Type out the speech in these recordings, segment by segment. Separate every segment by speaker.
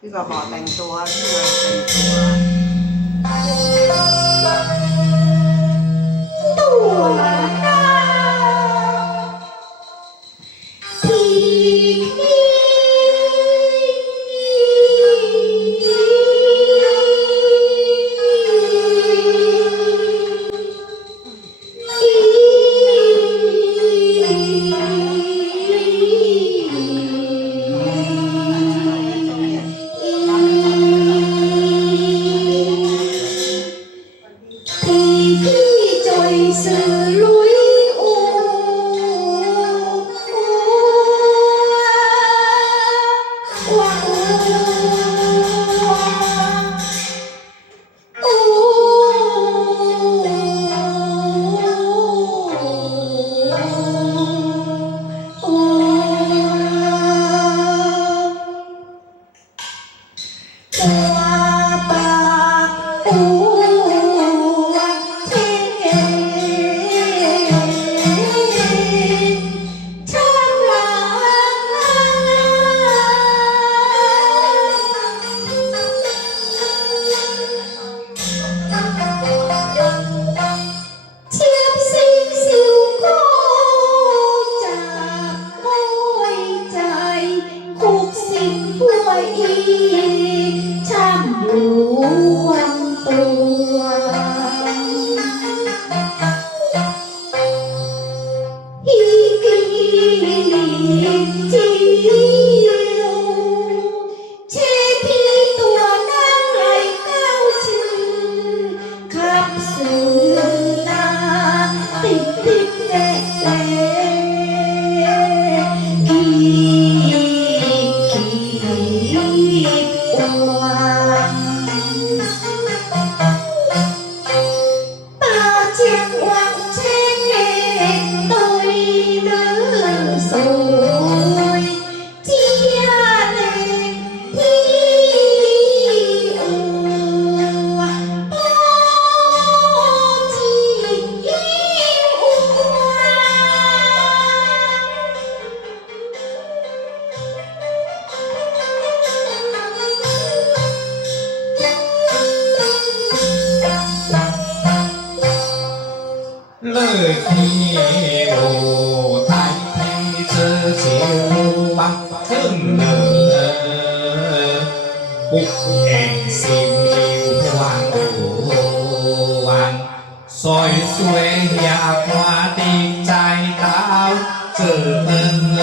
Speaker 1: พี่ก็บอกแต่งตัวพี่ก็แต่งตัว ตัว Thì ồ thái thì chớ chiều thương nở bục em xin yêu hoàng hoàng soi xuôi nhà hoa đi trai tao chờ mừng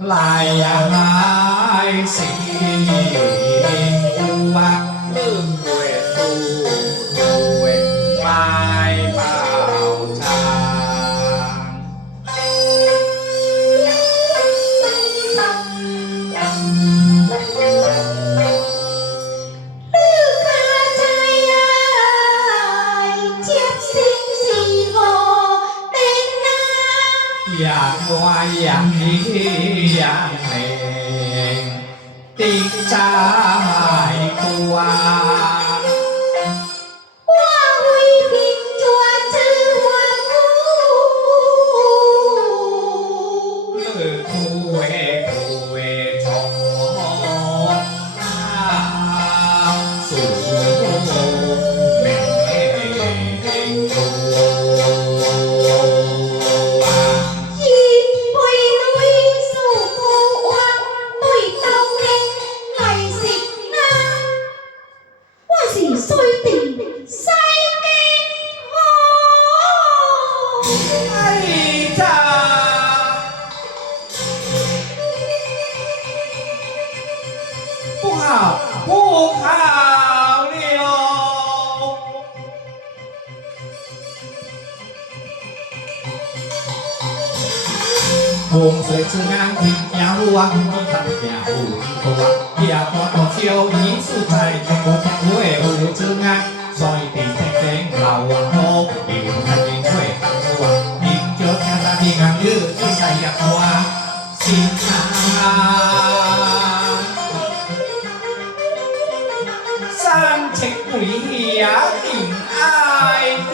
Speaker 1: lại hai xin bác อย่างว่าอย่างนี้อย่างเลงติจ้าหมายตัว ผู้ข่าวเรียวคงสวยชื่องานทิ้งยาววังมีตันยาวตัวเดียวพอต่อเชียวยิ้มสุดใจแข่งรถแข่งด้วยอ้ชื่องานซอยตีแข่งเราวังโตปิวทันยิงด้วยตั้งตัวยิงเจอแค่ตาดีงามยืดที่ใส่ยักษ์วสิงหา 家庭爱的。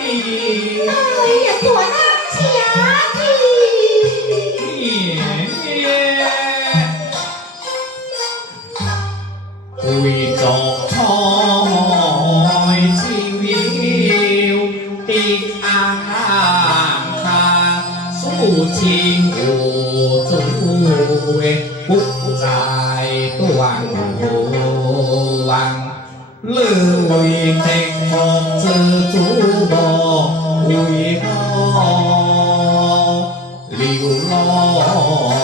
Speaker 1: 哎呀，多大家庭！爷爷，会做菜椒的啊啊，素清无足，不在断路。Lưu quỳ thành một sư chú bò quỳ ho liều lo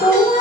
Speaker 1: Bye.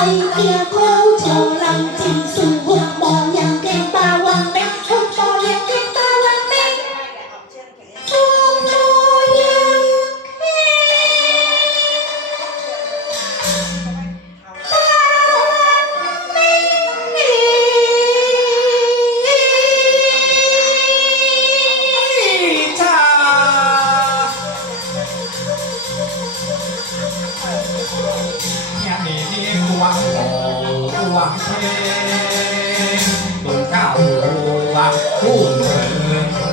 Speaker 1: ai kia theo chờ lòng chim sung ยามีนี่กวางโอกวางเทตุ่มข้าวกวาคู่เมือ